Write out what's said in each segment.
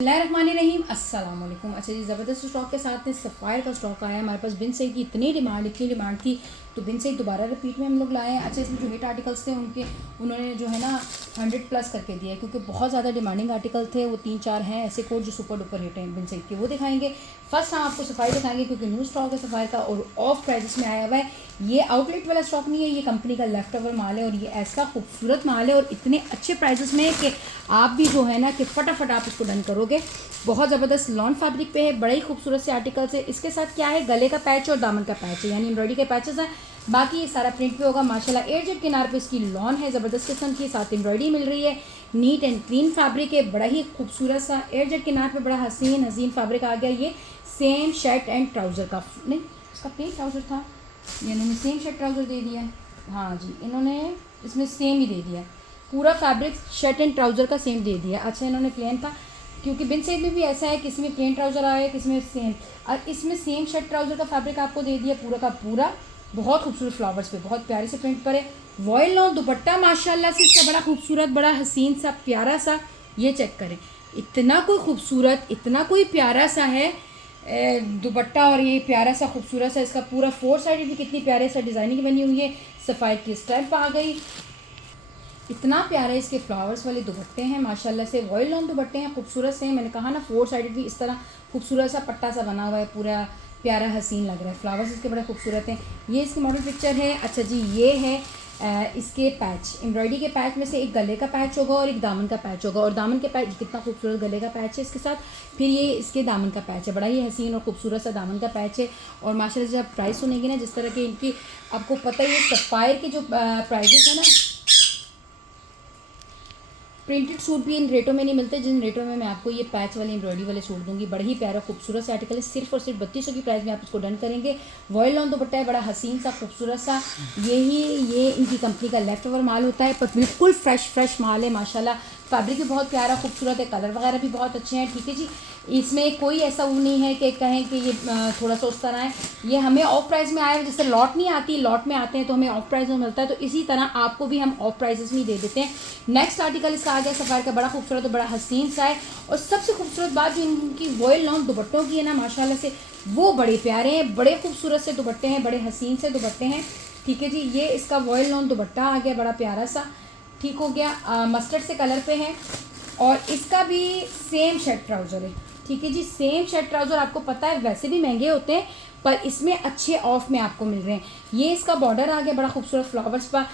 बिस्मिल्लाहिर्रहमानिर्रहीम अस्सलाम वालेकुम। अच्छा जी, ज़बरदस्त स्टॉक के साथ में सफ़ायर का स्टॉक आया हमारे पास। बिन सईद की इतनी डिमांड थी तो बिन सईद दोबारा रिपीट में हम लोग लाए हैं। अच्छा, इसमें जो हिट आर्टिकल्स थे उन्होंने जो है ना 100 प्लस करके दिया है, क्योंकि बहुत ज़्यादा डिमांडिंग आर्टिकल थे। वो 3-4 हैं ऐसे कोड जो सुपर डुपर हिट हैं बिन सईद के, वो दिखाएंगे। फर्स्ट हम आपको सफ़ाई दिखाएंगे क्योंकि न्यू स्टॉक है सफ़ायर का और ऑफ प्राइजेस में आया हुआ है। ये आउटलेट वाला स्टॉक नहीं है, ये कंपनी का लेफ्ट ओवर माल है और ये ऐसा खूबसूरत माल है और इतने अच्छे प्राइजेस में है कि आप भी जो है ना कि फटाफट आप इसको डन करोगे। बहुत ज़बरदस्त लॉन फैब्रिक पे है, बड़े ही खूबसूरत से आर्टिकल्स है। इसके साथ क्या है, गले का पैच और दामन का पैच है, यानी एम्ब्रॉयडरी के पैचेस हैं। बाकी ये सारा प्रिंट पे होगा माशाल्लाह। एयर जेट किनार पे इसकी लॉन है, ज़बरदस्त किस्म की, साथ एम्ब्रॉयडरी मिल रही है। नीट एंड क्लीन फैब्रिक है, बड़ा ही खूबसूरत सा एयर जेट किनार पे बड़ा हसीन फैब्रिक आ गया। ये सेम शर्ट एंड ट्राउज़र का नहीं, इसका प्लेन ट्राउज़र था, ये इन्होंने सेम शर्ट ट्राउज़र दे दिया है। हाँ जी, इन्होंने इसमें सेम ही दे दिया, पूरा फैब्रिक शर्ट एंड ट्राउज़र का सेम दे दिया। अच्छा, इन्होंने प्लेन था, क्योंकि बिन सईद में भी ऐसा है, किसी में प्लेन ट्राउज़र आया है, किसी में सेम, और इसमें सेम शर्ट ट्राउज़र का फैब्रिक आपको दे दिया पूरा का पूरा। बहुत खूबसूरत फ्लावर्स पे, बहुत प्यारे से प्रिंट पर है। वॉयल लॉन दुपट्टा माशाल्लाह से इसका बड़ा खूबसूरत, बड़ा हसीन सा, प्यारा सा। ये चेक करें, इतना कोई खूबसूरत, इतना कोई प्यारा सा है दुपट्टा, और ये प्यारा सा खूबसूरत सा इसका पूरा 4 साइड भी कितनी प्यारे सा डिज़ाइनिंग बनी हुई है। सफ़ाई की स्टैम्प आ गई, इतना प्यारे इसके फ्लावर्स वाले दुपट्टे हैं माशाल्लाह से। वॉयल लॉन दुपट्टे हैं, खूबसूरत से हैं। मैंने कहा ना 4 साइडेड भी इस तरह खूबसूरत सा पट्टा सा बना हुआ है, पूरा प्यारा हसीन लग रहा है। फ्लावर्स इसके बड़े खूबसूरत हैं। ये इसकी मॉडल पिक्चर है। अच्छा जी, ये है इसके पैच, एम्ब्रॉयडरी के पैच में से एक गले का पैच होगा और एक दामन का पैच होगा। और दामन के पैच, कितना खूबसूरत गले का पैच है इसके साथ, फिर ये इसके दामन का पैच है, बड़ा ही हसीन और खूबसूरत सा दामन का पैच है। और माशाल्लाह जब प्राइस सुनेंगे ना, जिस तरह के इनकी, आपको पता ही है सफ़ायर के जो प्राइजेस है ना, प्रिंटेड सूट भी इन रेटों में नहीं मिलते जिन रेटों में मैं आपको ये पैच वाले एम्ब्रॉयडरी वाले सूट दूंगी। बड़ा ही प्यारा खूबसूरत सा आर्टिकल है, सिर्फ और सिर्फ 3200 की प्राइस में आप इसको डन करेंगे। वॉयल लॉन दुपट्टा है, बड़ा हसीन सा, खूबसूरत सा। ये इनकी कंपनी का लेफ्ट ओवर माल होता है, पर बिल्कुल फ्रेश माल है माशाल्लाह। फैब्रिक भी बहुत प्यारा खूबसूरत है, कलर वगैरह भी बहुत अच्छे हैं। ठीक है जी, इसमें कोई ऐसा वो नहीं है कि कहें कि ये थोड़ा सा उस तरह है। ये हमें ऑफ प्राइस में आया है, जैसे लॉट नहीं आती, लॉट में आते हैं तो हमें ऑफ प्राइस में मिलता है, तो इसी तरह आपको भी हम ऑफ प्राइसेस में दे देते हैं। नेक्स्ट आर्टिकल इसका आ गया सफ़ायर का, बड़ा खूबसूरत और बड़ा हसीन सा है। और सबसे खूबसूरत बात जो इनकी वॉयल लॉन दुपट्टों की है ना माशाल्लाह से, वो बड़े प्यारे हैं, बड़े खूबसूरत से दुपट्टे हैं, बड़े हसीन से दुपट्टे हैं। ठीक है जी, ये इसका वॉयल लॉन दुपट्टा आ गया, बड़ा प्यारा सा, ठीक हो गया, मस्टर्ड से कलर पे है। और इसका भी सेम शर्ट ट्राउज़र है। ठीक है जी, सेम शर्ट ट्राउज़र, आपको पता है वैसे भी महंगे होते हैं, पर इसमें अच्छे ऑफ में आपको मिल रहे हैं। ये इसका बॉर्डर आ गया बड़ा खूबसूरत फ्लावर्स पर,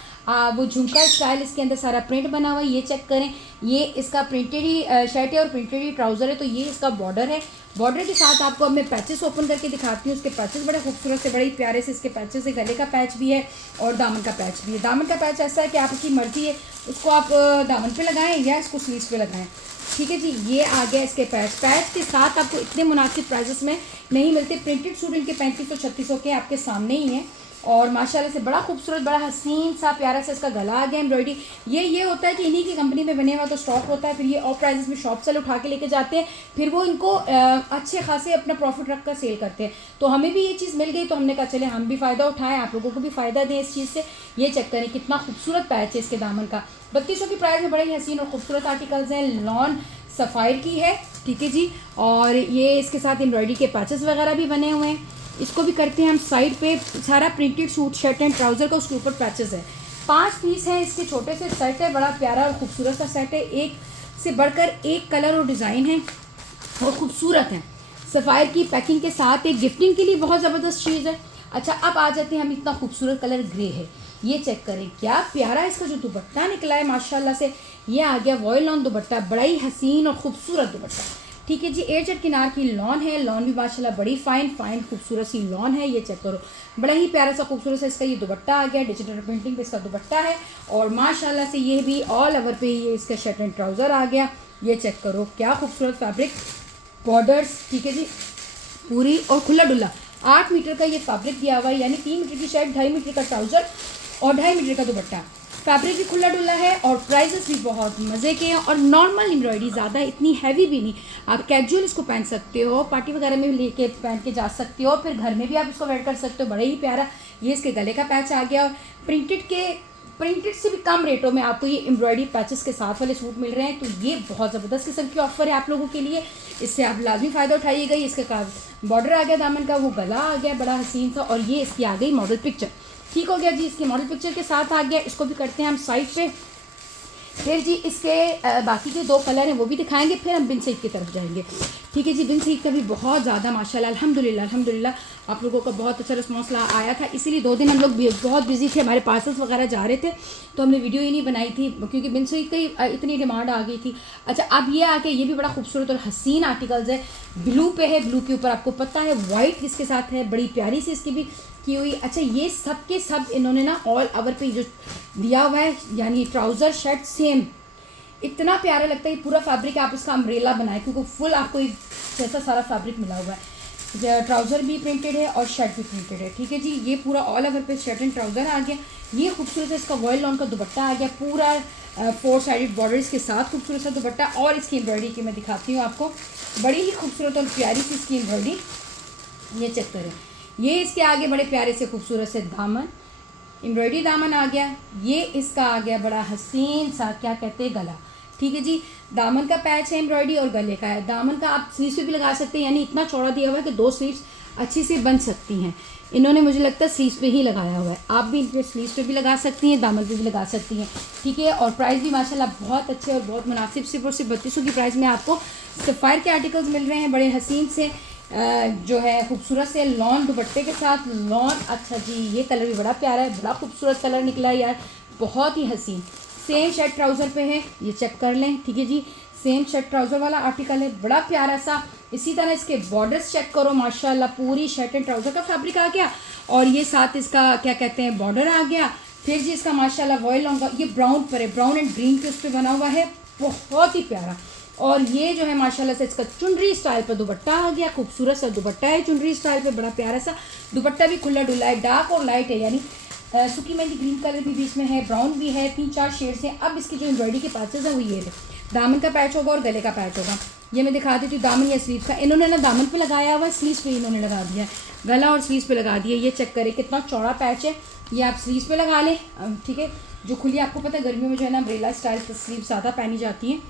वो झुमका स्टाइल, इसके अंदर सारा प्रिंट बना हुआ है। ये चेक करें, ये इसका प्रिंटेड ही शर्ट है और प्रिंटेड ही ट्राउज़र है। तो ये इसका बॉर्डर है। बॉर्डर के साथ आपको अब मैं पैचेस ओपन करके दिखाती हूँ। उसके पैचेस बड़े खूबसूरत से, बड़े ही प्यारे से इसके पैचेस है। गले का पैच भी है और दामन का पैच भी है। दामन का पैच ऐसा है कि आपकी मर्ज़ी है, उसको आप दामन पे लगाएं या इसको स्लीव्स पे लगाएं। ठीक है जी, ये आ गया इसके पैच के साथ। आपको इतने मुनासिब प्राइजेस में नहीं मिलते। प्रिंटेड सूट इनके 3500-3600 के आपके सामने ही हैं। और माशाल्लाह से बड़ा खूबसूरत, बड़ा हसीन सा, प्यारा सा इसका गला आ गया एम्ब्रॉयडरी। ये होता है कि इन्हीं की कंपनी में बने हुआ तो स्टॉक होता है, फिर ये ऑफ प्राइजेस में शॉप से उठा के लेके जाते हैं, फिर वो इनको अच्छे खासे अपना प्रॉफिट रख कर सेल करते हैं। तो हमें भी ये चीज़ मिल गई तो हमने कहा चले हम भी फ़ायदा उठाएं, आप लोगों को भी फ़ायदा दें इस चीज़ से। ये चेक करें, कितना खूबसूरत पैच है इसके दामन का। 3200 की प्राइस में बड़े ही हसीन और खूबसूरत आर्टिकल्स हैं। लॉन सफ़ायर की है, ठीक है जी। और ये इसके साथ एम्ब्रॉयडरी के पैचेस वगैरह भी बने हुए हैं। इसको भी करते हैं हम साइड पे, सारा printed suit shirt and trouser का, उसके ऊपर पैचेस है। 5 पीस हैं इसके, छोटे से सेट है, बड़ा प्यारा और खूबसूरत सा सेट है। एक से बढ़कर एक कलर और डिज़ाइन है और ख़ूबसूरत है। सफ़ायर की पैकिंग के साथ एक गिफ्टिंग के लिए बहुत ज़बरदस्त चीज़ है। अच्छा, अब आ जाते हैं हम, इतना खूबसूरत कलर ग्रे है। ये चेक करें, क्या प्यारा इसका जो दुपट्टा निकला है माशाल्लाह से। ये आ गया वॉयल लॉन दुपट्टा, बड़ा ही हसीन और खूबसूरत दुपट्टा। ठीक है जी, एयर जेट किनार की लॉन है। लॉन भी माशाल्लाह बड़ी फाइन खूबसूरत सी लॉन है। ये चेक करो, बड़ा ही प्यारा सा खूबसूरत सा इसका ये दुपट्टा आ गया। डिजिटल प्रिंटिंग पे इसका दुपट्टा है और माशाल्लाह से ये भी ऑल ओवर पे ये इसका शर्ट एंड ट्राउज़र आ गया। ये चेक करो, क्या खूबसूरत फैब्रिक, बॉर्डर्स, ठीक है जी, पूरी और खुला डुल्ला। 8 मीटर का ये फैब्रिक दिया हुआ है, यानी 3 मीटर की शर्ट, 2.5 मीटर का ट्राउज़र और 2.5 मीटर का दुपट्टा। फैब्रिक भी खुला डुला है और प्राइजेस भी बहुत मज़े के हैं। और नॉर्मल एम्ब्रॉयडरी, ज़्यादा इतनी हैवी भी नहीं। आप कैजुअल इसको पहन सकते हो, पार्टी वगैरह में लेके पहन के जा सकते हो, फिर घर में भी आप इसको वेयर कर सकते हो। बड़ा ही प्यारा ये इसके गले का पैच आ गया। और प्रिंटेड के प्रिंटेड से भी कम रेटों में आपको ये एम्ब्रॉयडरी पैचेस के साथ वाले सूट मिल रहे हैं। तो ये बहुत ज़बरदस्त किस्म की ऑफ़र है आप लोगों के लिए, इससे आप लाजमी फ़ायदा उठाइएगा। इसके का बॉर्डर आ गया दामन का, वो गला आ गया बड़ा हसीन सा, और ये इसकी आ गई मॉडल पिक्चर। ठीक हो गया जी, इसकी मॉडल पिक्चर के साथ आ गया। इसको भी करते हैं हम साइड पे। फिर जी इसके बाकी के 2 कलर हैं वो भी दिखाएंगे, फिर हम बिन सईद की तरफ जाएंगे। ठीक है जी, बिन सईद का भी बहुत ज़्यादा माशाल्लाह अल्हम्दुलिल्लाह आप लोगों का बहुत अच्छा रिस्पॉन्स आया था, इसीलिए 2 दिन हम लोग बहुत बिजी थे, हमारे पार्सल्स वगैरह जा रहे थे, तो हमने वीडियो ही नहीं बनाई थी क्योंकि बिन सईद का ही इतनी डिमांड आ गई थी। अच्छा, अब ये आके ये भी बड़ा खूबसूरत और हसीन आर्टिकल्स है, ब्लू पे है, ब्लू के ऊपर आपको पता है वाइट इसके साथ है, बड़ी प्यारी सी इसकी भी की हुई। अच्छा, ये सब के सब इन्होंने ना ऑल ओवर पे जो दिया हुआ है, यानी ट्राउज़र शर्ट सेम, इतना प्यारा लगता है। पूरा फैब्रिक आप इसका अम्ब्रेला बनाए क्योंकि फुल आपको एक जैसा सारा फैब्रिक मिला हुआ है। ट्राउज़र भी प्रिंटेड है और शर्ट भी प्रिंटेड है। ठीक है जी, ये पूरा ऑल ओवर पे शर्ट एंड ट्राउज़र आ गया। ये खूबसूरत है, इसका वॉयल लॉन का दुपट्टा आ गया, पूरा 4 साइडेड बॉर्डर्स के साथ खूबसूरत सा दुपट्टा, और इसकी एम्ब्रॉयडरी की मैं दिखाती हूँ आपको, बड़ी ही खूबसूरत और प्यारी सी इसकी एम्ब्रॉयडरी, ये चेक करें। ये इसके आगे बड़े प्यारे से खूबसूरत से दामन, एम्ब्रॉयडरी दामन आ गया। ये इसका आ गया बड़ा हसीन सा क्या कहते हैं गला। ठीक है जी, दामन का पैच है एम्ब्रॉयडरी और गले का है। दामन का आप स्लीव्स पे भी लगा सकते हैं, यानी इतना चौड़ा दिया हुआ है कि 2 स्लीव्स अच्छी से बन सकती हैं। इन्होंने मुझे लगता है स्लीव्स पे ही लगाया हुआ है, आप भी इन पर स्लीव्स पे भी लगा सकती हैं, दामन पे भी लगा सकती हैं। ठीक है, और प्राइस भी माशाल्लाह बहुत अच्छे और बहुत मुनासिब, सिर्फ और सिर्फ 3200 की प्राइस में आपको सफ़ायर के आर्टिकल्स मिल रहे हैं, बड़े हसीन से जो है खूबसूरत से लॉन दुपट्टे के साथ लॉन। अच्छा जी, ये कलर भी बड़ा प्यारा है, बड़ा खूबसूरत कलर निकला है यार, बहुत ही हसीन। सेम शर्ट ट्राउज़र पे है, ये चेक कर लें। ठीक है जी, सेम शर्ट ट्राउज़र वाला आर्टिकल है, बड़ा प्यारा सा। इसी तरह इसके बॉर्डर्स चेक करो, माशाल्लाह पूरी शर्ट एंड ट्राउज़र का फैब्रिक आ गया, और ये साथ इसका क्या कहते हैं बॉर्डर आ गया। फिर जी इसका माशाल्लाह वॉयल लॉन्ग का, ये ब्राउन पर है, ब्राउन एंड ग्रीन के उस पर बना हुआ है, बहुत ही प्यारा। और ये जो है माशाल्लाह से इसका चुनरी स्टाइल पर दुपट्टा आ गया, खूबसूरत सा दुपट्टा है चुनरी स्टाइल पे, बड़ा प्यारा सा दुपट्टा भी खुला डुला है, डार्क और लाइट है, यानी सुकी मेहंदी ग्रीन कलर भी बीच में है, ब्राउन भी है, 3-4 शेड्स हैं। अब इसकी जो एम्ब्रॉयडरी के पैचेस हैं वो ये है, दामन का पैच होगा और गले का पैच होगा। ये मैं दिखा देती हूँ दामन या स्लीव्स का, इन्होंने ना दामन पे लगाया हुआ, स्लीव्स पे इन्होंने लगा दिया है, गला और स्लीव्स पे लगा दिया। ये चेक करें कितना चौड़ा पैच है, ये आप स्लीव्स पे लगा लें। ठीक है, जो खुली आपको पता है गर्मियों में जो है ना अम्ब्रेला स्टाइल स्लीव ज़्यादा पहनी जाती हैं।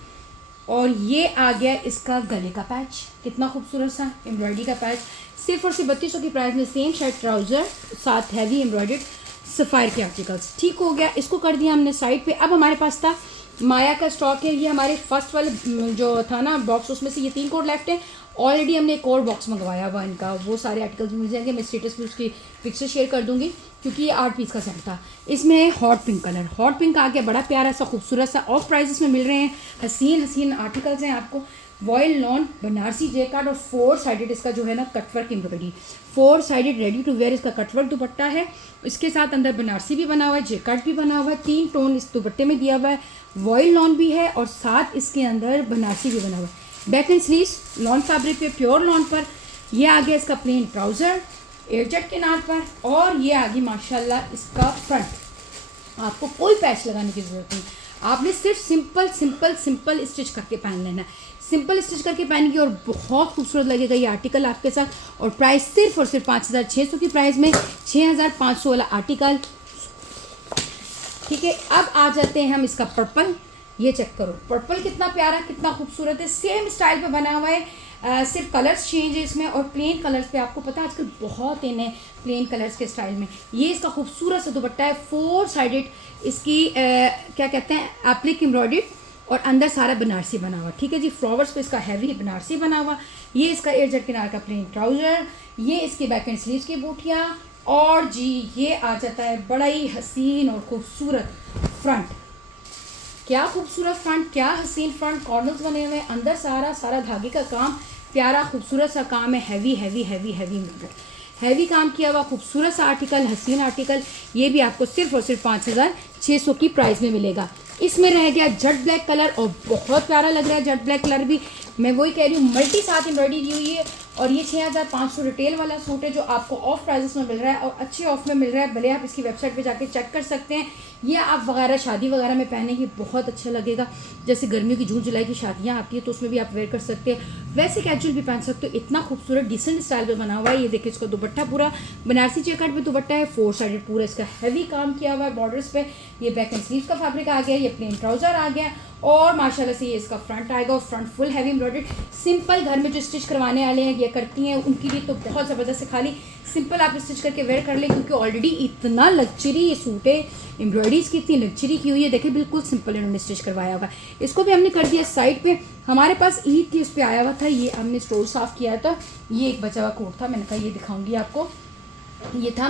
और ये आ गया इसका गले का पैच, कितना खूबसूरत सा एम्ब्रॉयडरी का पैच, सिर्फ और सिर्फ 3200 की प्राइस में। सेम शर्ट ट्राउज़र साथ हैवी एम्ब्रॉयडर्ड सफ़ायर के आर्टिकल्स। ठीक हो गया, इसको कर दिया हमने साइड पे। अब हमारे पास था माया का स्टॉक है, ये हमारे फर्स्ट वाले जो था ना बॉक्स, उसमें से ये 3 कोड लेफ्ट है। ऑलरेडी हमने एक और बॉक्स मंगवाया हुआ इनका, वो सारे आर्टिकल्स मिल जाएंगे, मैं स्टेटस पे उसकी पिक्चर शेयर कर दूंगी क्योंकि ये 8 पीस का सेट था। इसमें है hot pink colour, hot pink आ गया, बड़ा प्यारा सा खूबसूरत सा, ऑफ प्राइजेस में मिल रहे हैं, हसीन हसीन आर्टिकल्स हैं आपको। वॉयल लॉन बनारसी जेकार्ड और 4 साइडेड इसका जो है ना cutwork embroidery, 4 sided ready to wear इसका कटवर्क दुपट्टा है। इसके साथ अंदर बनारसी भी बना हुआ है, जेकार्ड भी बना हुआ है, 3 टोन इस दुपट्टे में दिया हुआ है, वॉयल लॉन भी है और साथ इसके अंदर बनारसी भी बना हुआ है। Back and sleeves lawn fabric पे, प्योर लॉन पर। ये आ गया इसका प्लेन ट्राउज़र एयरजेट के नाम पर, और ये आ गई माशाल्लाह इसका फ्रंट। आपको कोई पैच लगाने की ज़रूरत नहीं, आपने सिर्फ सिंपल सिंपल सिंपल स्टिच करके पहन लेना है, सिंपल स्टिच करके पहनेंगे और बहुत खूबसूरत लगेगा ये आर्टिकल आपके साथ। और प्राइस सिर्फ और सिर्फ 5600 की प्राइस में 6500 वाला आर्टिकल। ठीक है, अब आ जाते हैं हम इसका पर्पल, ये चेक करो पर्पल कितना प्यारा कितना खूबसूरत है, सेम स्टाइल पे बना हुआ है, सिर्फ कलर्स चेंज है इसमें, और प्लेन कलर्स पे आपको पता है आजकल बहुत इन है प्लेन कलर्स के स्टाइल में। ये इसका खूबसूरत सा दुपट्टा है, 4 साइडेड इसकी क्या कहते हैं एप्लिक एम्ब्रॉयडरी, और अंदर सारा बनारसी बना हुआ। ठीक है जी, फ्लावर्स पे इसका हैवी बनारसी बना हुआ। ये इसका एयरजेट किनार का प्लेन ट्राउज़र, ये इसके बैक एंड स्लीव्स की बूटियाँ, और जी ये आ जाता है बड़ा ही हसीन और खूबसूरत फ्रंट। क्या खूबसूरत फ्रंट, क्या हसीन फ्रंट, कॉर्नर्स बने हुए हैं, अंदर सारा सारा धागे का काम, प्यारा खूबसूरत सा काम है, heavy heavy heavy heavy heavy काम किया हुआ खूबसूरत सा आर्टिकल, हसीन आर्टिकल। ये भी आपको सिर्फ और सिर्फ 5600 की प्राइस में मिलेगा। इसमें रह गया जेट ब्लैक कलर, और बहुत प्यारा लग रहा है जेट ब्लैक कलर भी, मैं वही कह रही हूँ मल्टी साथ एम्ब्रॉयडरी दी हुई है, और ये 6500 रिटेल वाला सूट है जो आपको ऑफ प्राइसेस में मिल रहा है और अच्छे ऑफ में मिल रहा है। भले आप इसकी वेबसाइट पे जाके चेक कर सकते हैं। ये आप वगैरह शादी वगैरह में पहनेंगे बहुत अच्छा लगेगा। जैसे गर्मियों की जून जुलाई की शादियाँ आती है तो उसमें भी आप वेयर कर सकते हैं, वैसे कैजुअल भी पहन सकते हो। इतना खूबसूरत डिसेंट स्टाइल में बना हुआ है। ये देखिए इसका दुपट्टा पूरा बनारसी चेकट में दुपट्टा है, 4 साइडेड पूरा इसका हैवी काम किया हुआ है बॉर्डर्स पे। ये बैक एंड स्लीव्स का फैब्रिक आ गया, ये प्लेन ट्राउजर आ गया और माशाल्लाह से ये इसका फ्रंट आएगा और front full heavy embroidered. Simple घर में जो स्टिच करवाने वाले हैं ये करती हैं उनके लिए तो बहुत ज़बरदस्त है। खाली सिंपल आप स्टिच करके वेयर कर लें क्योंकि ऑलरेडी इतना लग्जरी ये सूट है, एम्ब्रॉयडरीज की इतनी लग्जरी की हुई है। देखिए बिल्कुल सिंपल इन्होंने स्टिच करवाया हुआ है। इसको भी हमने कर दिया साइड पे। हमारे पास ईद के इस पे आया हुआ था, ये हमने स्टोर साफ़ किया था। ये एक बचा हुआ कोट था, मैंने कहा ये दिखाऊंगी आपको। ये था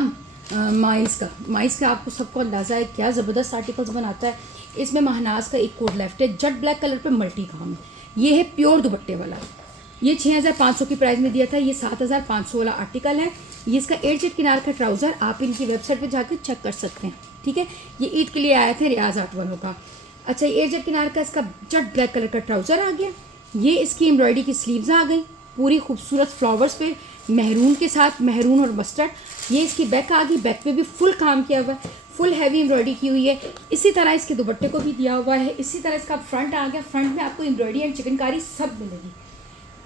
माइस का आपको सबको अंदाज़ा है क्या ज़बरदस्त आर्टिकल्स बनाता है। इसमें महनाज का एक कोट लेफ्ट है, जेट ब्लैक कलर पे मल्टी काम है। ये है प्योर दुपट्टे वाला, ये 6500 की प्राइस में दिया था। ये 7500 वाला आर्टिकल है। ये इसका 8 जेट किनार का ट्राउज़र, आप इनकी वेबसाइट पे जाकर चेक कर सकते हैं, ठीक है। ये ईद के लिए आए थे रियाज आर्ट वालों का। अच्छा, 8 जेट किनार का इसका जेट ब्लैक कलर का ट्राउज़र आ गया। ये इसकी एम्ब्रॉयडरी की स्लीव्स आ गई पूरी खूबसूरत फ्लावर्स पे, मेहरून के साथ, मेहरून और मस्टर्ड। ये इसकी बैक आ गई, बैक पे भी फुल काम किया हुआ है, फुल हैवी एम्ब्रॉयडरी की हुई है। इसी तरह इसके दुपट्टे को भी दिया हुआ है। इसी तरह इसका फ्रंट आ गया, फ्रंट में आपको एम्ब्रॉयडरी एंड चिकनकारी सब मिलेगी।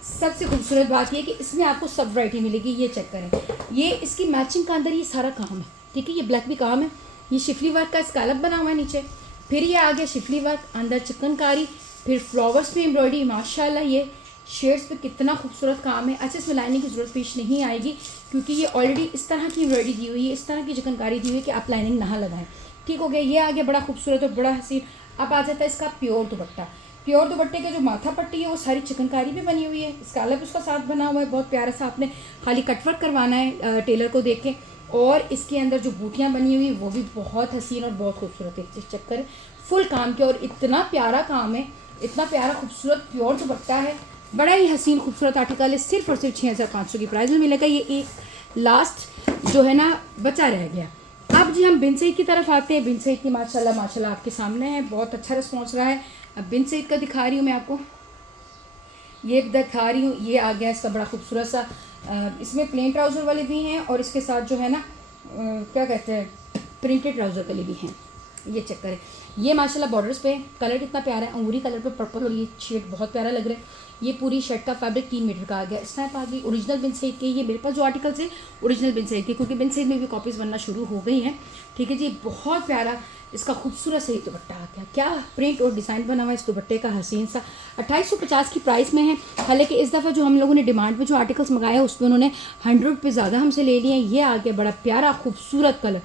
सबसे खूबसूरत बात ये कि इसमें आपको सब वैरायटी मिलेगी। ये चेक करें, ये इसकी मैचिंग का अंदर ये सारा काम है, ठीक है। ये ब्लैक भी काम है, ये शिफली वर्क का स्कैलप बना हुआ है नीचे, फिर ये आ गया शिफली वर्क, अंदर चिकनकारी, फिर फ्लावर्स पे एम्ब्रॉयडरी। माशाल्लाह ये शेड्स पे कितना खूबसूरत काम है। अच्छा, इसमें लाइनिंग की ज़रूरत पेश नहीं आएगी क्योंकि ये ऑलरेडी इस तरह की एम्ब्रॉयडरी दी हुई है, इस तरह की चिकनकारी दी हुई है कि आप लाइनिंग ना लगाएं, ठीक हो गया। ये आ गया बड़ा खूबसूरत और बड़ा हसीन। अब आ जाता है इसका प्योर दुपट्टा। प्योर दुपट्टे के जो माथा पट्टी है वो सारी चिकनकारी भी बनी हुई है, स्कैलप उसका साथ बना हुआ है बहुत प्यारा सा। आपने खाली कटवर्क करवाना है टेलर को देख के। और इसके अंदर जो बूटियाँ बनी हुई वो भी बहुत हसीन और बहुत खूबसूरत है। चक्कर फुल काम के और इतना प्यारा काम है, इतना प्यारा खूबसूरत प्योर दुपट्टा है, बड़ा ही हसीन खूबसूरत आर्टिकल है। सिर्फ और सिर्फ 6500 की प्राइस में मिलेगा। ये एक लास्ट जो है ना बचा रह गया। अब जी हम बिन सईद की तरफ आते हैं। बिन सईद की माशाल्लाह आपके सामने है, बहुत अच्छा रिस्पॉन्स रहा है। अब बिन सईद का दिखा रही हूँ मैं आपको, ये दिखा रही हूँ। ये आ गया इसका बड़ा खूबसूरत सा, इसमें प्लेन ट्राउज़र वाले भी हैं और इसके साथ जो है ना क्या कहते हैं प्रिंटेड ट्राउज़र वाले भी हैं। ये चेक करें, ये माशाल्लाह बॉर्डर्स पे कलर कितना प्यारा है, अंगूरी कलर पे पर्पल और ये शेड बहुत प्यारा लग रहा है। ये पूरी शर्ट का फैब्रिक 3 मीटर का आ गया। स्नैप आ गई ओरिजिनल बिन सईद के। ये मेरे पास जो आर्टिकल्स है ओरिजिनल बिन सईद के, क्योंकि बिन सईद में भी कॉपीज़ बनना शुरू हो गई हैं, ठीक है जी। बहुत प्यारा इसका खूबसूरत सही दुपट्टा आ गया, क्या प्रिंट और डिज़ाइन बना हुआ है इस दुपट्टे का हसीन सा। 2850 की प्राइस में है। हालांकि इस दफ़ा जो हम लोगों ने डिमांड पे जो आर्टिकल्स मंगाए हैं उसमें उन्होंने 100 रुपये ज़्यादा हमसे ले लिए हैं। ये आ गया बड़ा प्यारा खूबसूरत कलर,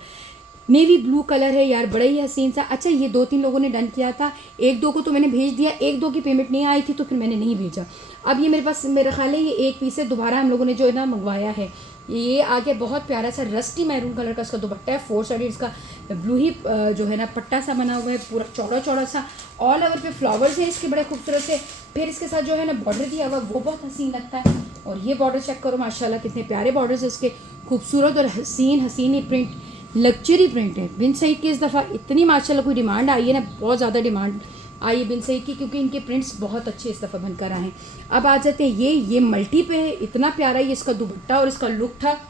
नेवी ब्लू कलर है यार, बड़ा ही हसीन सा। अच्छा, ये 2-3 लोगों ने डन किया था, 1-2 को तो मैंने भेज दिया, 1-2 की पेमेंट नहीं आई थी तो फिर मैंने नहीं भेजा। अब ये मेरे पास मेरा ख्याल है ये एक पीस है, दोबारा हम लोगों ने जो है ना मंगवाया है। ये आगे बहुत प्यारा सा रस्टी मैरून कलर का इसका दुपट्टा है, 4 साइड इसका ब्लू ही जो है ना पट्टा सा बना हुआ है, पूरा चौड़ा चौड़ा सा। ऑल ओवर पे फ्लावर्स हैं इसके बड़े खूबसूरत से। फिर इसके साथ जो है ना बॉर्डर दिया हुआ वो बहुत हसीन लगता है। और ये बॉर्डर चेक करो माशाल्लाह कितने प्यारे बॉर्डर्स है इसके, खूबसूरत और हसीन ही प्रिंट, लग्जरी प्रिंट है। बिन सईद की इस दफ़ा इतनी माशाल्लाह कोई डिमांड आई है ना, बहुत ज़्यादा डिमांड आई है बिन सईद की, क्योंकि इनके प्रिंट्स बहुत अच्छे इस दफ़ा बनकर आए हैं। अब आ जाते हैं ये मल्टी पे है, इतना प्यारा ये इसका दुपट्टा और इसका लुक था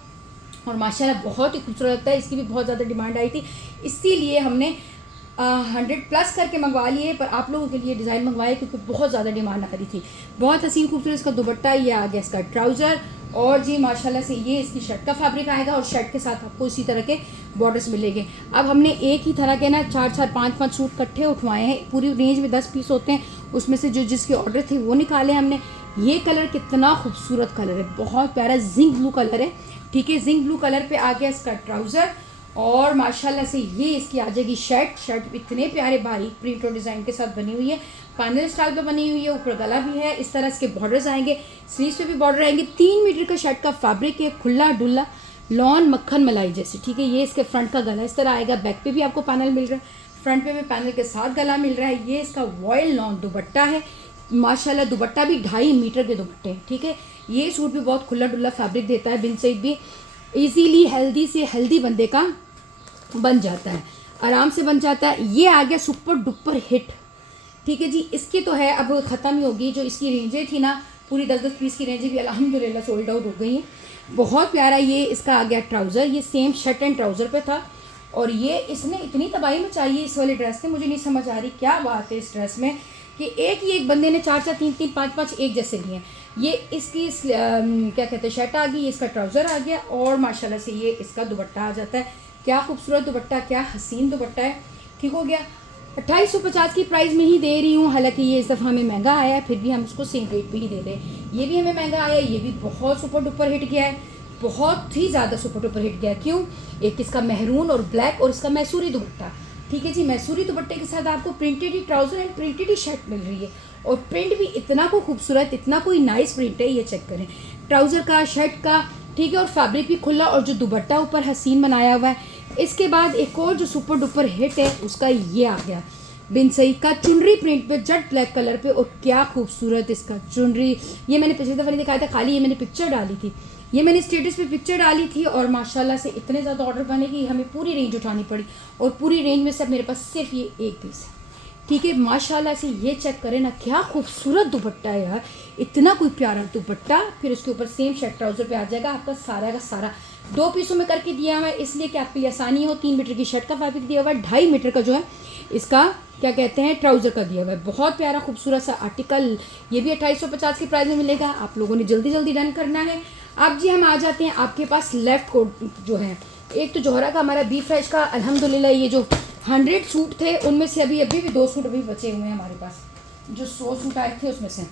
और माशाल्लाह बहुत ही खूबसूरत लगता है। इसकी भी बहुत ज़्यादा डिमांड आई थी, इसीलिए हमने 100+ करके मंगवा लिए, पर आप लोगों के लिए डिज़ाइन मंगवाए क्योंकि बहुत ज़्यादा डिमांड आ रही थी। बहुत हसीन खूबसूरत इसका दुपट्टा, ये आ गया इसका ट्राउज़र और जी माशाल्लाह से ये इसकी शर्ट का फैब्रिक आएगा और शर्ट के साथ आपको इसी तरह के बॉर्डर्स मिलेंगे। अब हमने एक ही तरह के ना 4-4, 5-5 सूट इकट्ठे उठवाए हैं। पूरी रेंज में 10 पीस होते हैं, उसमें से जो जिसके ऑर्डर थे वो निकाले हमने। ये कलर कितना खूबसूरत कलर है, बहुत प्यारा जिंक ब्लू कलर है, ठीक है। जिंक ब्लू कलर पे आ गया इसका ट्राउज़र और माशाल्लाह से ये इसकी आ जाएगी शर्ट इतने प्यारे बारीक प्रिंट और डिज़ाइन के साथ बनी हुई है, पैनल स्टाइल पे बनी हुई है, ऊपर गला भी है। इस तरह इसके बॉर्डर्स आएंगे, स्लीव्स पे भी बॉर्डर आएंगे। 3 मीटर का शर्ट का फैब्रिक है, खुला डुल्ला लॉन मक्खन मलाई जैसे, ठीक है। ये इसके फ्रंट का गला इस तरह आएगा, बैक पे भी आपको पैनल मिल रहा है, फ्रंट पे भी पैनल के साथ गला मिल रहा है। ये इसका वॉयल लॉन दुपट्टा है, माशाल्लाह दुपट्टा भी 2.5 मीटर के दुपट्टे हैं, ठीक है। ये सूट भी बहुत खुला डुल्ला फैब्रिक देता है, बिन सईद भी ईजीली हेल्दी से हेल्दी बंदे का बन जाता है, आराम से बन जाता है। ये आ गया सुपर डुपर हिट, ठीक है जी। इसकी तो है अब ख़त्म ही होगी, जो इसकी रेंजें थी ना पूरी 10-10 पीस की रेंज भी अल्हम्दुलिल्लाह सोल्ड आउट हो गई हैं। बहुत प्यारा ये इसका आ गया ट्राउज़र, ये सेम शर्ट एंड ट्राउज़र पे था और ये इसने इतनी तबाही मचाई है इस वाले ड्रेस ने, मुझे नहीं समझ आ रही क्या बात है इस ड्रेस में कि एक बंदे ने 4-4 3-3 5-5 एक जैसे लिए हैं। ये इसकी क्या कहते हैं शर्ट आ गई, ये इसका ट्राउज़र आ गया और माशाल्लाह से ये इसका दुपट्टा आ जाता है। क्या खूबसूरत दुपट्टा, क्या हसीन दुपट्टा है। ठीक हो गया। 2850 की प्राइस में ही दे रही हूँ, हालांकि ये इस दफ़ा हमें महंगा आया है, फिर भी हम उसको सेम रेट पे ही दे रहे हैं। ये भी हमें महंगा आया है, ये भी बहुत सुपर डुपर हिट गया है, बहुत ही ज़्यादा सुपर डुपर हिट गया है। क्यों? एक इसका मेहरून और ब्लैक और इसका मैसूरी दुपट्टा। ठीक है जी, मैसूरी दुपट्टे के साथ आपको प्रिंटेड ही ट्राउज़र एंड प्रिंटेड ही शर्ट मिल रही है और प्रिंट भी इतना को खूबसूरत, इतना कोई नाइस प्रिंट है, ये चेक करें ट्राउज़र का, शर्ट का। ठीक है, और फैब्रिक भी खुला और जो दुपट्टा ऊपर हसीन बनाया हुआ है। इसके बाद एक और जो सुपर डुपर हिट है उसका ये आ गया बिन सही का चुनरी प्रिंट पे जेट ब्लैक कलर पे, और क्या खूबसूरत इसका चुनरी। ये मैंने पिछली दफ़ा नहीं दिखाया था, खाली ये मैंने पिक्चर डाली थी, ये मैंने स्टेटस पे पिक्चर डाली थी और माशाल्लाह से इतने ज़्यादा ऑर्डर बने कि हमें पूरी रेंज उठानी पड़ी और पूरी रेंज में से अब मेरे पास सिर्फ ये एक पीस है। ठीक है, माशाल्लाह से ये चेक करें ना, क्या खूबसूरत दुपट्टा है यार, इतना कोई प्यारा दुपट्टा। फिर उसके ऊपर सेम शर्ट ट्राउज़र पे आ जाएगा आपका सारा का सारा। 2 पीसों में करके दिया हुआ है इसलिए कि आपके लिए आसानी हो। 3 मीटर की शर्ट का फैब्रिक दिया हुआ है, 2.5 मीटर का जो है इसका क्या कहते हैं ट्राउज़र का दिया हुआ है। बहुत प्यारा खूबसूरत सा आर्टिकल, ये भी 2850 की प्राइस में मिलेगा। आप लोगों ने जल्दी जल्दी डन करना है। अब जी हम आ जाते हैं आपके पास लेफ्ट कोट जो है, एक तो जोहरा का हमारा बी फ्रेश का अल्हम्दुलिल्लाह ये जो 100 सूट थे उनमें से अभी भी 2 सूट अभी बचे हुए हैं हमारे पास, जो 100 सूट आए थे उसमें से।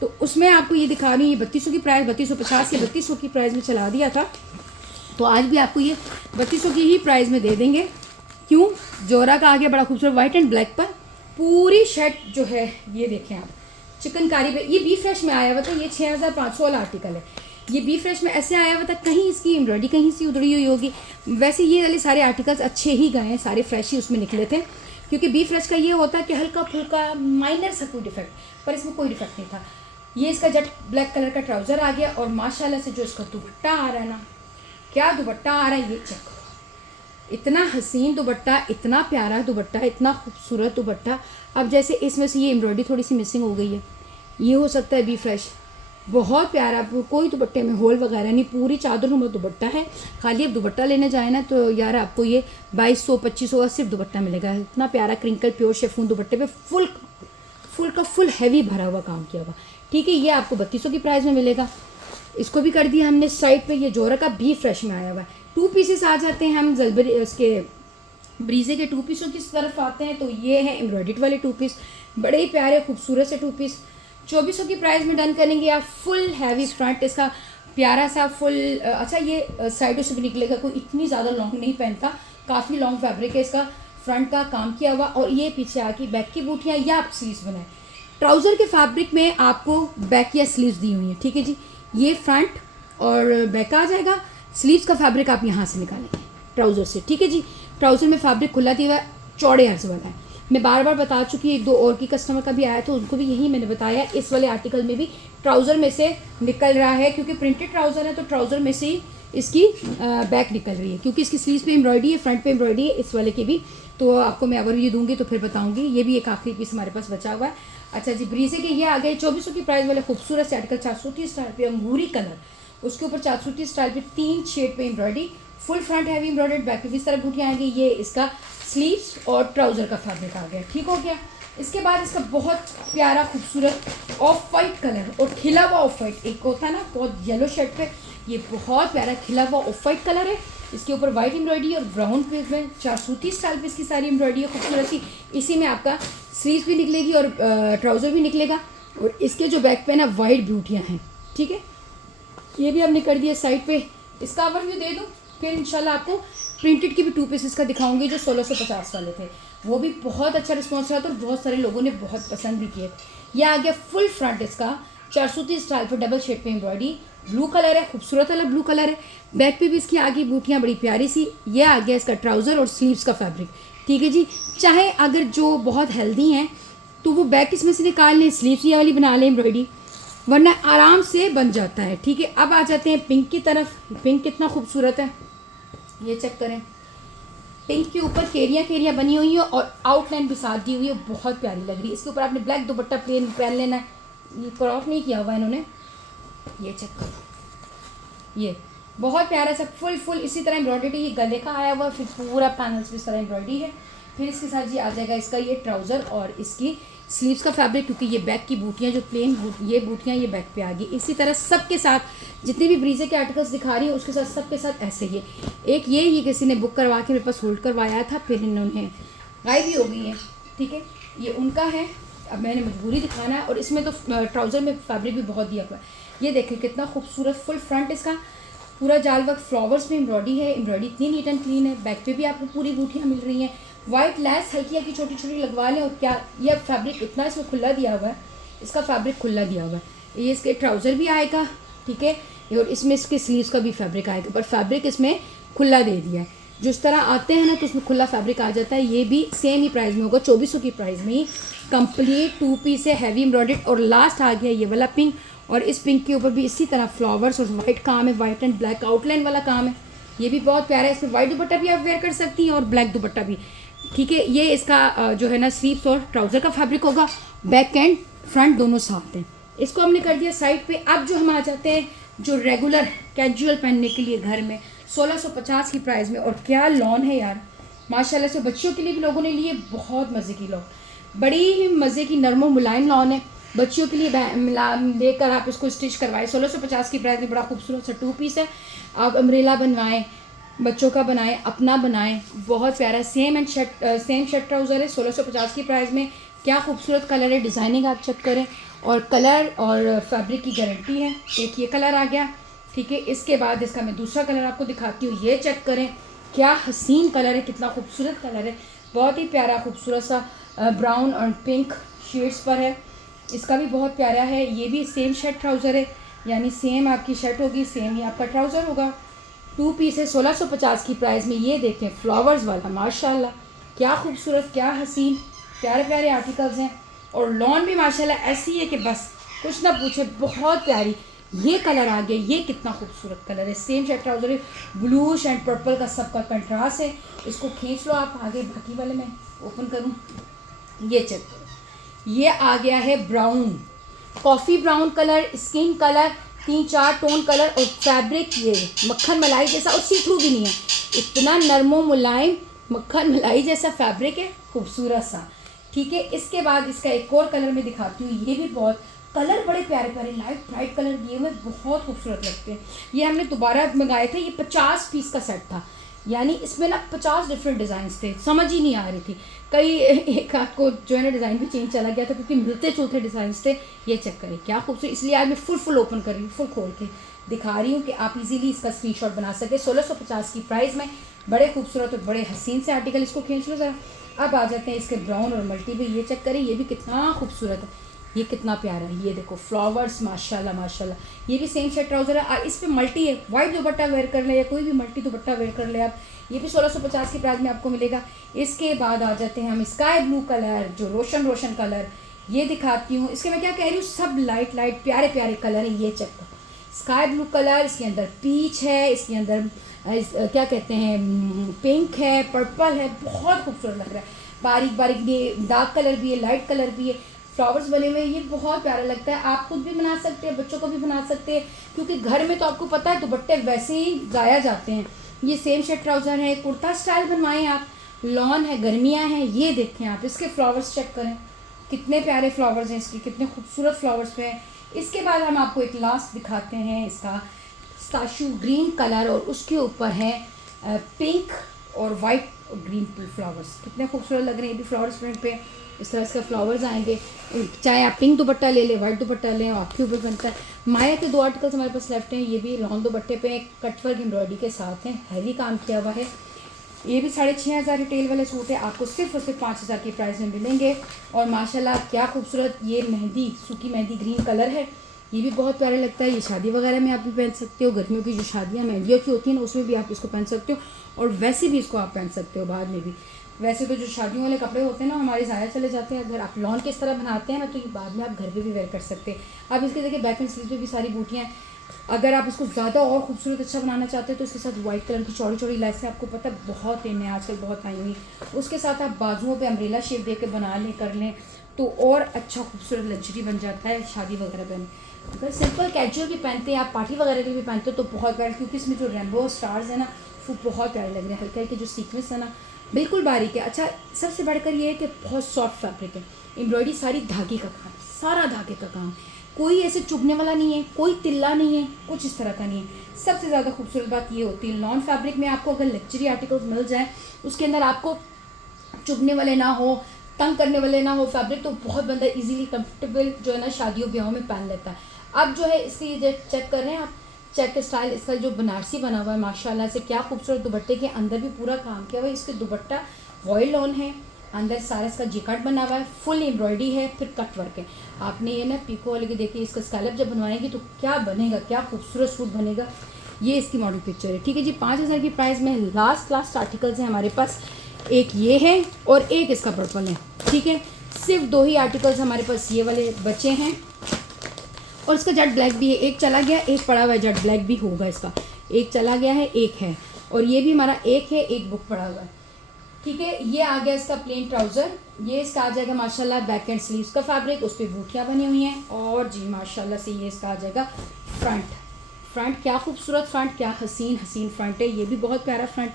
तो उसमें आपको ये दिखा रही है 3200 की प्राइस, 3250 या 3200 की प्राइस में चला दिया था, तो आज भी आपको ये 3200 की ही प्राइस में दे देंगे। क्यों? जोहरा का आ गया बड़ा खूबसूरत वाइट एंड ब्लैक पर पूरी शर्ट जो है, ये देखें आप चिकनकारी पे। ये बी फ्रेश में आया हुआ था, ये 6500 वाला आर्टिकल है। ये बी फ्रेश में ऐसे आया हुआ था, कहीं इसकी एम्ब्रॉयडरी कहीं सी उधड़ी हुई होगी। वैसे ये वाले सारे आर्टिकल्स अच्छे ही गए हैं, सारे फ्रेश ही उसमें निकले थे, क्योंकि बी फ्रेश का ये होता है कि हल्का फुल्का माइनर सा कोई डिफेक्ट, पर इसमें कोई डिफेक्ट नहीं था। ये इसका जेट ब्लैक कलर का ट्राउज़र आ गया और माशाल्लाह से जो इसका दुपट्टा आ रहा है ना, क्या दुपट्टा आ रहा है ये चेक करो। इतना हसीन दुपट्टा, इतना प्यारा दुपट्टा, इतना खूबसूरत दुपट्टा। अब जैसे इसमें से ये एम्ब्रॉयडरी थोड़ी सी मिसिंग हो गई है, ये हो सकता है बी फ्रेश। बहुत प्यारा, कोई दुपट्टे में होल वगैरह नहीं, पूरी चादर नुमा दुपट्टा है। खाली अब दुपट्टा लेने जाए ना तो यार आपको ये 2200-2500 का सिर्फ दुपट्टा मिलेगा। इतना प्यारा क्रिंकल प्योर शेफून दुपट्टे पे फुल हैवी भरा हुआ काम किया हुआ। ठीक है, ये आपको 3200 की प्राइस में मिलेगा। इसको भी कर दिया हमने साइड पे। ये जोहरा का भी फ्रेश में आया हुआ है। 2 पीसेस आ जाते हैं हम जलबरी उसके ब्रीजे के 2 पीसों की तरफ आते हैं, तो ये है एम्ब्रॉयडर्ड वाले 2 पीस, बड़े ही प्यारे खूबसूरत से 2 पीस 2400 की प्राइस में डन करेंगे आप। फुल हैवी फ्रंट इसका प्यारा सा फुल, अच्छा ये साइडों से भी निकलेगा, कोई इतनी ज़्यादा लॉन्ग नहीं पहनता, काफ़ी लॉन्ग फैब्रिक है इसका, फ्रंट का काम किया हुआ। और ये पीछे आके बैक की बूटियाँ या आप स्लीव्स बनाए, ट्राउज़र के फैब्रिक में आपको बैक या स्लीव्स दी हुई हैं। ठीक है जी, ये फ्रंट और बैक आ जाएगा। स्लीव्स का फैब्रिक आप यहाँ से निकालेंगे ट्राउज़र से। ठीक है जी, ट्राउज़र में फैब्रिक खुला दिया हुआ है, चौड़े अर्ज वाला है। मैं बार बार बता चुकी हूँ, 1-2 और की कस्टमर का भी आया तो उनको भी यही मैंने बताया। इस वाले आर्टिकल में भी ट्राउज़र में से निकल रहा है, क्योंकि प्रिंटेड ट्राउज़र है तो ट्राउज़र में से ही इसकी बैक निकल रही है, क्योंकि इसकी स्लीव्स पे एम्ब्रॉयडरी है, फ्रंट पे एम्ब्रॉयडरी है इस वाले की भी। तो आपको मैं ओवरव्यू दूंगी तो फिर बताऊंगी। ये भी एक आखिरी पीस हमारे पास बचा हुआ है। अच्छा जी, ब्रीजे के ये आ गए 2400 की प्राइस वाले खूबसूरत से आर्टिकल, 430 स्टाइल पे अंगूरी कलर, उसके ऊपर 430 स्टाइल पे 3 शेड पे embroidery, full front heavy embroidered, back पे भी इस तरह बूटियाँ आएंगी। ये इसका स्लीव्स और ट्राउज़र का फैब्रिक आ गया। ठीक हो गया। इसके बाद इसका बहुत प्यारा खूबसूरत ऑफ वाइट कलर और खिला हुआ ऑफ वाइट, एक होता है ना बहुत येलो शर्ट पे, ये बहुत प्यारा खिला हुआ ऑफ वाइट कलर है। इसके ऊपर वाइट एम्ब्रॉयडरी और ब्राउन पे में 430 स्टाइल पे इसकी सारी एम्ब्रॉयडरी है खूबसूरत सी। इसी में आपका स्लीव्स भी निकलेगी और ट्राउज़र भी निकलेगा। और इसके जो बैक पे ना वाइट ब्यूटियाँ हैं। ठीक है, ये भी हमने कर दिया साइड पे। इसका ओवरव्यू दे दूँ, फिर इंशाल्लाह आपको प्रिंटेड की भी 2 पीसेस का दिखाऊंगी जो 1650 वाले थे, वो भी बहुत अच्छा रिस्पॉन्स रहा था और बहुत सारे लोगों ने बहुत पसंद भी किए। ये आ गया फुल फ्रंट इसका 430 स्टाइल पर डबल शेड पे एम्ब्रॉयडरी, ब्लू कलर है, खूबसूरत वाला ब्लू कलर है। बैक पे भी इसकी आगे बूटियाँ बड़ी प्यारी सी। ये आ गया इसका ट्राउज़र और स्लीव्स का फैब्रिक। ठीक है जी, चाहे अगर जो बहुत हेल्दी हैं तो वो बैक इसमें से निकाल लें, स्लीव्स ये वाली बना लें एम्ब्रॉयडरी, वरना आराम से बन जाता है। ठीक है, अब आ जाते हैं पिंक की तरफ। पिंक कितना खूबसूरत है, ये चेक करें। पिंक के ऊपर केरियाँ बनी हुई है और आउटलाइन भी साथ दी हुई है, बहुत प्यारी लग रही है। इसके ऊपर आपने ब्लैक दुपट्टा प्लेन पहन लेना है, ये क्रॉप नहीं किया हुआ इन्होंने, ये चेक करो, ये बहुत प्यारा सा फुल इसी तरह एम्ब्रॉयडरी, ये गले का आया हुआ, फिर पूरा पैनल्स इस तरह एम्ब्रॉयडरी है। फिर इसके साथ ये आ जाएगा इसका ये ट्राउज़र और इसकी स्लीव्स का फैब्रिक, क्योंकि ये बैक की बूटियाँ जो प्लेन ये बूटियाँ ये बैक पे आ गई। इसी तरह सबके साथ जितने भी ब्रीजे के आर्टिकल्स दिखा रही हैं उसके साथ सबके साथ ऐसे ही एक ये किसी ने बुक करवा के मेरे पास होल्ड करवाया था, फिर इन्होंने गायब भी हो गई है। ठीक है, ये उनका है, अब मैंने मजबूरी दिखाना है। और इसमें तो ट्राउज़र में फैब्रिक भी बहुत दिया हुआ है। ये देखें कितना खूबसूरत फुल फ्रंट इसका पूरा जाल वर्क, फ्लावर्स में एम्ब्रॉयडरी है, एम्ब्रॉयडरी इतनी नीट एंड क्लीन है। बैक पे भी आपको पूरी बूटियाँ मिल रही हैं, वाइट लैस हल्की हल्की छोटी छोटी लगवा लें। और क्या ये फैब्रिक इतना इसमें खुला दिया हुआ है, इसका फैब्रिक खुला दिया हुआ है। ये इसके ट्राउज़र भी आएगा, ठीक है, और इसमें इसके स्लीव्स का भी फैब्रिक आएगा, पर फैब्रिक इसमें खुला दे दिया है। जिस तरह आते हैं ना तो उसमें खुला फैब्रिक आ जाता है। ये भी सेम ही प्राइस में होगा, 2400 की प्राइस में ही कंप्लीट 2 पीस है, हैवी एम्ब्रॉयडर्ड। और लास्ट आ गया ये वाला पिंक, और इस पिंक के ऊपर भी इसी तरह फ्लावर्स और वाइट काम है, वाइट एंड ब्लैक आउटलाइन वाला काम है। ये भी बहुत प्यारा है, इसमें वाइट दुपट्टा भी आप वेयर कर सकती हैं और ब्लैक दुपट्टा भी। ठीक है, ये इसका जो है ना स्लीव्स और ट्राउज़र का फैब्रिक होगा, बैक एंड फ्रंट दोनों साथ हैं। इसको हमने कर दिया साइड पे। अब जो हम आ जाते हैं जो रेगुलर कैजुअल पहनने के लिए घर में 1650 की प्राइस में। और क्या लॉन है यार, माशाल्लाह से। बच्चियों के लिए भी लोगों ने लिए, बहुत मज़े की लॉन, बड़ी ही मज़े की नरम मुलायम लॉन है। बच्चियों के लिए लेकर आप इसको स्टिच करवाएं 1650 की प्राइस में। बड़ा खूबसूरत सा 2 पीस है, आप अम्ब्रेला बनवाएं, बच्चों का बनाएं, अपना बनाएं, बहुत प्यारा। सेम शर्ट ट्राउज़र है 1650 की प्राइस में। क्या खूबसूरत कलर है, डिज़ाइनिंग आप चेक करें, और कलर और फैब्रिक की गारंटी है। एक ये कलर आ गया, ठीक है। इसके बाद इसका मैं दूसरा कलर आपको दिखाती हूँ, ये चेक करें, क्या हसीन कलर है, कितना खूबसूरत कलर है, बहुत ही प्यारा खूबसूरत सा ब्राउन और पिंक शेड्स पर है। इसका भी बहुत प्यारा है। ये भी सेम शर्ट ट्राउज़र है, यानी सेम आपकी शर्ट होगी, सेम ही आपका ट्राउज़र होगा। 2 पीस है 1650 की प्राइस में। ये देखें फ्लावर्स वाला, माशाल्लाह क्या खूबसूरत, क्या हसीन, प्यारे प्यारे आर्टिकल्स हैं। और लॉन भी माशाल्लाह ऐसी है कि बस कुछ ना पूछे, बहुत प्यारी। ये कलर आ गया, ये कितना खूबसूरत कलर है, सेम शर्ट ट्राउज़र है, ब्लूश एंड पर्पल का सबका कंट्रास्ट है। इसको खींच लो आप आगे, बाकी वाले मैं ओपन करूँ, ये चेक करो, ये आ गया है brown, coffee brown colour, skin colour, 3-4 tone colour, और फैब्रिक ये मक्खन मलाई जैसा, और सी थ्रू भी नहीं है, इतना नरमो मुलायम मक्खन मलाई जैसा फैब्रिक है, खूबसूरत सा। ठीक है, इसके बाद इसका एक और कलर मैं दिखाती हूँ। ये भी बहुत कलर बड़े प्यारे प्यारे लाइट ब्राइट कलर दिए हुए, बहुत खूबसूरत लगते हैं। ये हमने दोबारा मंगाए थे, ये 50 पीस का सेट था, यानी इसमें ना 50 डिफरेंट डिज़ाइन थे, समझ ही नहीं आ रही थी। कई एक आपको जो है ना डिज़ाइन भी चेंज चला गया था, क्योंकि मिलते जुलते डिज़ाइन थे। ये चेक करें क्या खूबसूरत, इसलिए आज मैं फुल ओपन कर रही हूँ, फुल खोल के दिखा रही हूँ कि आप इजीली इसका स्क्रीनशॉट बना सके। 1650 की प्राइस में बड़े खूबसूरत और बड़े हसीन से आर्टिकल, इसको खींच लो ज़रा। अब आ जाते हैं इसके ब्राउन और मल्टी पे, ये चेक करें, ये भी कितना खूबसूरत है, ये कितना प्यारा है। ये देखो फ्लावर्स, माशाल्लाह माशाल्लाह। ये भी सेम शर्ट ट्राउज़र है, और इस पे मल्टी है, वाइट दुपट्टा वेयर कर ले या कोई भी मल्टी दुपट्टा वेयर कर ले आप, ये भी 1650 की प्राइस में आपको मिलेगा। इसके बाद आ जाते हैं हम स्काई ब्लू कलर, जो रोशन कलर, ये दिखाती हूँ। इसके मैं क्या कह रही हूँ, सब लाइट प्यारे प्यारे कलर है। ये चेक करो, स्काई ब्लू कलर, इसके अंदर पीच है, इसके अंदर क्या कहते हैं पिंक है, पर्पल है, बहुत खूबसूरत लग रहा है। बारीक बारीक भी, डार्क कलर भी है, लाइट कलर भी है, फ्लावर्स बने हुए, ये बहुत प्यारा लगता है। आप खुद भी बना सकते हैं, बच्चों को भी बना सकते हैं, क्योंकि घर में तो आपको पता है दुपट्टे वैसे ही जाया जाते हैं। ये सेम शर्ट ट्राउज़र है, कुर्ता स्टाइल बनवाएं आप, लॉन है, गर्मियाँ हैं। ये देखें आप, इसके फ्लावर्स चेक करें, कितने प्यारे फ्लावर्स हैं इसके, कितने खूबसूरत फ्लावर्स पे हैं। इसके बाद हम आपको एक लास्ट दिखाते हैं, इसका स्टाशू ग्रीन कलर, और उसके ऊपर है पिंक और वाइट और ग्रीन फ्लावर्स, कितने खूबसूरत लग रहे हैं। ये भी फ्लावर्स प्रिंट पे इस तरह इसका फ्लावर्स आएंगे। चाहे आप पिंक दुपट्टा ले लें, वाइट दुपट्टा लें, आपके ऊपर बनता है। माया के 2 आर्टिकल्स हमारे पास लेफ्ट हैं, ये भी लॉन दुपट्टे पे कटवर्क एम्ब्रॉयडरी के साथ हैं, हैवी काम किया हुआ है। ये भी 6500 रिटेल वाले सूट है, आपको सिर्फ और सिर्फ 5000 की प्राइस में मिलेंगे। और माशाल्लाह क्या खूबसूरत ये मेहंदी, सूखी मेहंदी ग्रीन कलर है, ये भी बहुत प्यारा लगता है। ये शादी वगैरह में आप भी पहन सकते हो, गर्मियों की जो शादियाँ मेहंदियों की होती हैं ना उसमें भी आप इसको पहन सकते हो, और वैसे भी इसको आप पहन सकते हो बाद में भी। वैसे तो जो शादियों वाले कपड़े होते हैं ना हमारे ज़ाया चले जाते हैं, अगर आप लॉन के इस तरह बनाते हैं ना तो ये बाद में आप घर पे भी वेयर कर सकते हैं। अब इसके देखिए बैक एंड स्लीव पे भी सारी बूटियाँ अगर आप इसको ज़्यादा और खूबसूरत अच्छा बनाना चाहते हैं तो इसके साथ वाइट कलर की चौड़ी चौड़ी लेसें आपको पता है बहुत इन है आजकल, बहुत आई हुई। उसके साथ आप बाजुओं पे अम्ब्रेला शेप दे के बना लें कर लें तो और अच्छा खूबसूरत लग्जरी बन जाता है शादी वगैरह में। अगर सिंपल कैजुअल भी पहनते हैं आप, पार्टी वगैरह के लिए भी पहनते हो तो बहुत प्यारे, क्योंकि इसमें जो रेनबो स्टार्स है ना वो बहुत प्यारे लग रहे हैं। हल्के हल्के जो सीक्वेंस है ना बिल्कुल बारीक है। अच्छा सबसे बढ़कर ये है कि बहुत सॉफ्ट फैब्रिक है, एम्ब्रॉयडरी सारी धागे का काम, सारा धागे का काम, कोई ऐसे चुभने वाला नहीं है, कोई तिल्ला नहीं है, कुछ इस तरह का नहीं है। सबसे ज़्यादा खूबसूरत बात ये होती है लॉन फैब्रिक में आपको अगर लग्जरी आर्टिकल्स मिल जाए उसके अंदर आपको चुभने वाले ना हो, तंग करने वाले ना हो फैब्रिक, तो बहुत बंदा इजीली कंफर्टेबल जो है ना शादियों ब्याहों में पहन लेता है। अब जो है इसकी ये चेक कर रहे हैं आप, चेक के स्टाइल इसका जो बनारसी बना हुआ है माशाल्लाह से, क्या खूबसूरत दुपट्टे के अंदर भी पूरा काम किया हुआ है। इसके दुपट्टा वॉयल लॉन है, अंदर सारा इसका जिकार्ड बना हुआ है, फुल एम्ब्रॉयडरी है, फिर कट वर्क है। आपने ये ना पीको वाले के देखिए इसका स्कैलप जब बनवाएंगे तो क्या बनेगा, क्या खूबसूरत सूट बनेगा। ये इसकी मॉडल पिक्चर है, ठीक है जी। 5000 की प्राइस में लास्ट आर्टिकल्स हैं हमारे पास, एक ये है और एक इसका पर्पल है, ठीक है। सिर्फ 2 ही आर्टिकल्स हमारे पास ये वाले बचे हैं और इसका जेट ब्लैक भी है, एक चला गया एक पड़ा हुआ है, जेट ब्लैक भी होगा इसका, एक चला गया है एक है, और ये भी हमारा एक है, एक बुक पड़ा हुआ है, ठीक है। ये आ गया इसका प्लेन ट्राउज़र, ये इसका आ जाएगा माशाल्लाह बैक एंड स्लीव्स का फैब्रिक, उस पर बूटियाँ बनी हुई हैं, और जी माशाल्लाह से ये इसका आ जाएगा फ्रंट क्या खूबसूरत फ्रंट, क्या हसीन फ्रंट है, ये भी बहुत प्यारा फ्रंट,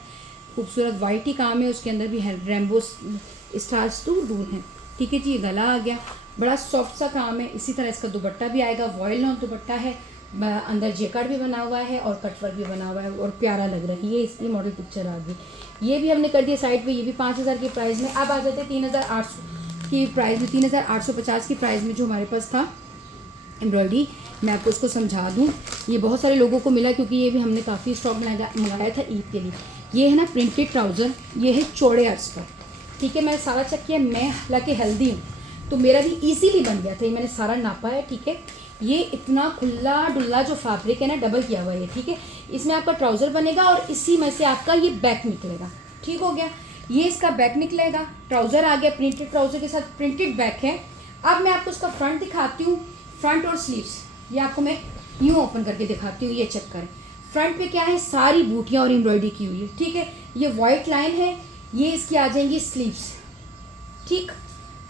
खूबसूरत वाइट ही काम है, उसके अंदर भी है रेम्बो स्टार्स दूर हैं, ठीक है जी। ये गला आ गया, बड़ा सॉफ्ट सा काम है। इसी तरह इसका दुपट्टा भी आएगा, वॉयल लॉन दुपट्टा है, अंदर जेकार्ड भी बना हुआ है और कटवर्क भी बना हुआ है और प्यारा लग रहा है। ये इसकी मॉडल पिक्चर आ गई, ये भी हमने कर दिया साइड पे, ये भी 5000 की प्राइस में। अब आ जाते हैं 3800 की प्राइस में, 3850 की प्राइस में जो हमारे पास था एम्ब्रॉयडरी। मैं आपको इसको समझा दूँ, ये बहुत सारे लोगों को मिला क्योंकि ये भी हमने काफ़ी स्टॉक मंगाया था ईद के लिए। ये है ना प्रिंटेड ट्राउज़र, ये है चौड़े अर्ज पर, ठीक है। मैंने सारा चेक किया, मैं हालांकि हेल्दी हूँ तो मेरा भी इजीली बन गया था, ये मैंने सारा नापा है, ठीक है। ये इतना खुला डुल्ला जो फैब्रिक है ना डबल किया हुआ है, ठीक है। इसमें आपका ट्राउज़र बनेगा और इसी में से आपका ये बैक निकलेगा, ठीक हो गया। ये इसका बैक निकलेगा, ट्राउज़र आ गया, प्रिंटेड ट्राउज़र के साथ प्रिंटेड बैक है। अब मैं आपको इसका फ्रंट दिखाती हूँ, फ्रंट और स्लीव्स, ये आपको मैं यूँ ओपन करके दिखाती हूँ, ये चेक करें। फ्रंट पे क्या है, सारी बूटियाँ और एम्ब्रॉयडरी की हुई है, ठीक है। ये वाइट लाइन है, ये इसकी आ जाएंगी स्लीव्स, ठीक,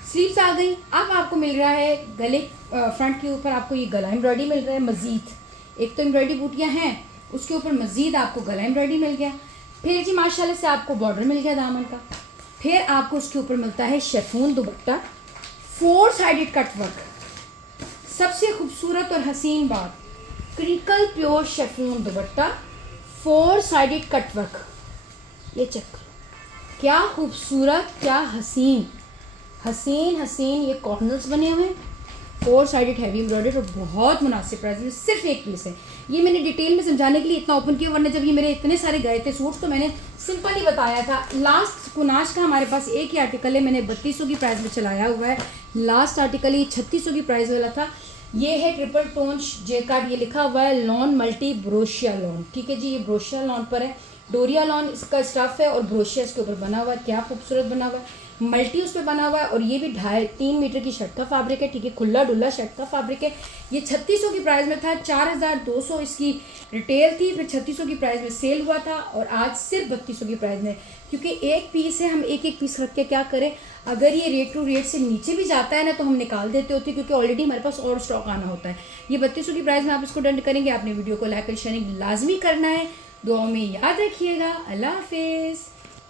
स्लीव्स आ गई। अब आपको मिल रहा है गले, फ्रंट के ऊपर आपको ये गला एम्ब्रॉयडरी मिल रहा है मज़ीद, एक तो एम्ब्रॉयडरी बूटियाँ हैं उसके ऊपर मज़ीद आपको गला एम्ब्रॉयडरी मिल गया, फिर जी माशाल्लाह से आपको बॉर्डर मिल गया दामन का, फिर आपको उसके ऊपर मिलता है शिफॉन दुपट्टा, 4 साइडेड कट वर्क, सबसे खूबसूरत और हसीन बात क्रिकल प्योर शिफॉन दुपट्टा, 4 साइडेड कट वर्क, ये चेक करो क्या खूबसूरत, क्या हसीन ये कॉर्नर्स बने हुए हैं, 4 साइडेड हैवी एम्ब्रॉयडरी और बहुत मुनासिब प्राइस में, सिर्फ एक पीस है। ये मैंने डिटेल में समझाने के लिए इतना ओपन किया, वरना जब ये मेरे इतने सारे गए थे सूट्स तो मैंने सिंपल ही बताया था। लास्ट कुनाश का हमारे पास एक ही आर्टिकल है, मैंने 3200 की प्राइस में चलाया हुआ है। लास्ट आर्टिकल ये 3600 की प्राइस वाला था। ये है ट्रिपल टोन जेकार्ड, ये लिखा हुआ है लॉन मल्टी ब्रोशिया लॉन, ठीक है जी। ये ब्रोशिया लॉन पर है, डोरिया लॉन इसका स्टफ है और ब्रोशिया इसके ऊपर बना हुआ है, क्या खूबसूरत बना हुआ है, मल्टी उस पर बना हुआ है। और ये भी 2.5-3 मीटर की शर्ट का फैब्रिक है, ठीक है, खुला डुल्ला शर्ट का फैब्रिक है। ये 3600 की प्राइस में था, 4200 इसकी रिटेल थी, फिर 3600 की प्राइस में सेल हुआ था और आज सिर्फ 3200 की प्राइस में, क्योंकि एक पीस है, हम एक पीस रख के क्या करें। अगर ये रेट टू रेट से नीचे भी जाता है ना तो हम निकाल देते होते, क्योंकि ऑलरेडी हमारे पास और स्टॉक आना होता है। ये 3200 की प्राइस में आप इसको डन करेंगे। आपने वीडियो को लाइक और शेयरिंग लाजमी करना है, दुआओं में याद रखिएगा। अल्लाह हाफिज़।